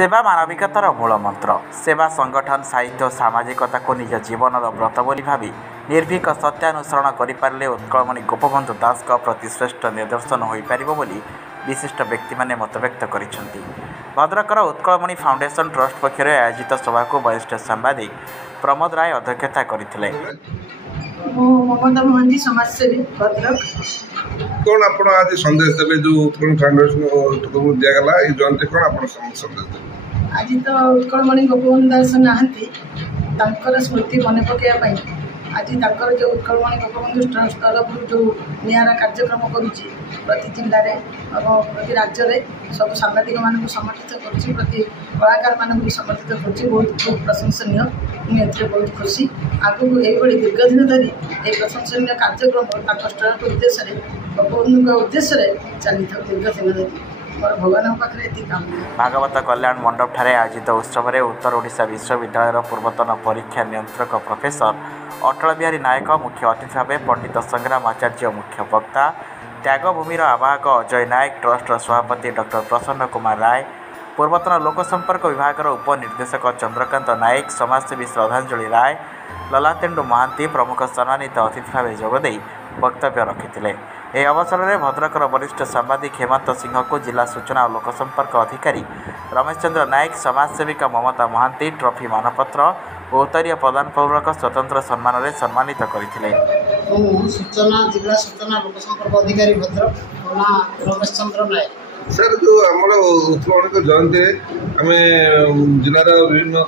सेवा मानविकतार मूल मंत्र सेवा संगठन साहित्य और सामाजिकता को निज जीवन व्रत बोली भावी निर्भीक सत्यानुसरण करें उत्कलमणि गोपबंधु दास प्रति श्रेष्ठ निदर्शन हो पार बोली विशिष्ट व्यक्ति माने मतव्यक्त करिसेंती। भद्रकर उत्कलमणि फाउंडेशन ट्रस्ट पक्षर आयोजित सभा को वरिष्ठ सांबादिक प्रमोद राय अध्यक्षता करथिले। ममता महांती समाजसेवी भद्रक कौन आप आज संदेश देवे जो उत्कल फाउंडेशन को दिगला ये जयंती कौन आप संदेश देवे आज तो उत्कलमणि गोपबंधु दास नहांती स्मृति मन पकड़ा आज जो उत्कलमणि गोपबंधु ट्रस्ट तरफ जो निरा कार्यक्रम करुच्ची प्रति जिले में प्रति राज्य में सब सांबादिक मान समर्थित करुच्ची प्रति कलाकार मान समर्थित करुच्ची बहुत प्रशंसनीय मुझे बहुत खुशी आगू ये दीर्घ दिन धरी ये प्रशंसनीय कार्यक्रम ट्रस्ट उद्देश्य गोपबंधु उद्देश्य चली था दीर्घ दिन धरी भगवान पाखे काम। भागवत कल्याण मंडप ठारे आयोजित उत्सव में उत्तर ओडिशा विश्वविद्यालय पूर्वतन परीक्षा नियंत्रक प्रोफेसर अटल बिहारी नायक मुख्य अतिथि भाव पंडित संग्राम आचार्य मुख्य वक्ता त्यागभूमिर आवाहक अजय नायक ट्रस्ट सभापति डॉक्टर प्रसन्न कुमार राय पूर्वतन लोकसंपर्क विभाग उपनिर्देशक चंद्रकांत नायक समाजसेवी श्रद्धांजलि राय ललातेन्दु महांती प्रमुख सम्मानित अतिथि भाव जोगदे वक्तव्य रखिते। यह अवसर में भद्रकर वरिष्ठ सांबादिक हेमंत सिंह को जिला सूचना और लोकसंपर्क अधिकारी रमेश चंद्र नायक समाजसेविका ममता महांती ट्रॉफी मानपत्र और उत्तरीय प्रदानपूर्वक स्वतंत्र सम्मान में सम्मानित करते। सूचना जिला सूचना लोकसंपर्क अधिकारी भद्रक रमेश चंद्र नायक सर जो आमर उत्कलमणि जयंती आम जिलार विभिन्न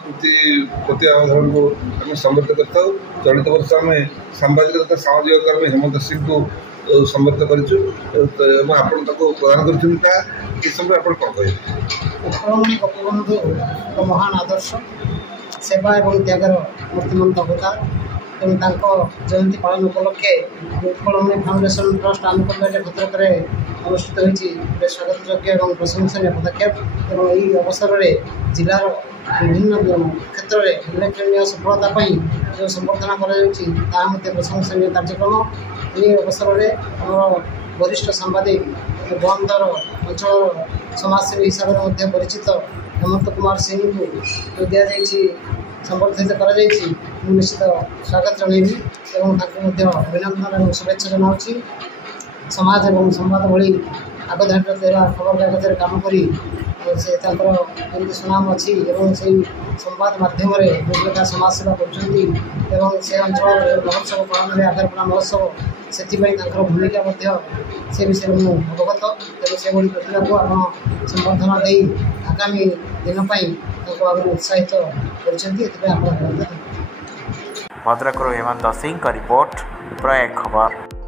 प्रति आधारण को आम समर्पित करता। चलित वर्ष आम सांबादिकता सामाजिक कर्मी हेमंत सिंह को समर्पित करूँ आप प्रदान कर कौन कहे उत्कलमणि गोपबंधु महान आदर्श सेवा और त्यागर मूर्तिमंत अवतार एवं जयंती पालन उपलक्षे उत्कलमणि फाउंडेशन ट्रस्ट आनुकूल्य भद्रक अनुष्ठित होती स्वागत योग्य और प्रशंसनीय पदक्षेप और यही अवसर में जिलार विभिन्न क्षेत्र में उल्लेखनीय सफलता जो संबर्धना कर प्रशंसनीय कार्यक्रम। ये अवसर में आम वरिष्ठ सांबादिक बंदर अंचल समाजसेवी हिसाब से परिचित हेमंत कुमार सिंह को दि जाइए संबर्धित कर निश्चित स्वागत जनइबी और अभिनंदन और शुभेच्छा जनाऊँगी। समाज और संवाद भली आगधाड़ी देवा खबर कागज काम कर सुनाम अच्छी से संवाद मध्यम भूमिका समाजसेवा कर अंचल महोत्सव पालन में आधारपड़ा महोत्सव से भूमिका से विषय में अवगत तेज से प्रतिभा को आप संबर्धना दे आगामी दिन आगे उत्साहित कर। भद्रक हेमंत सिंह का रिपोर्ट प्रयाग खबर।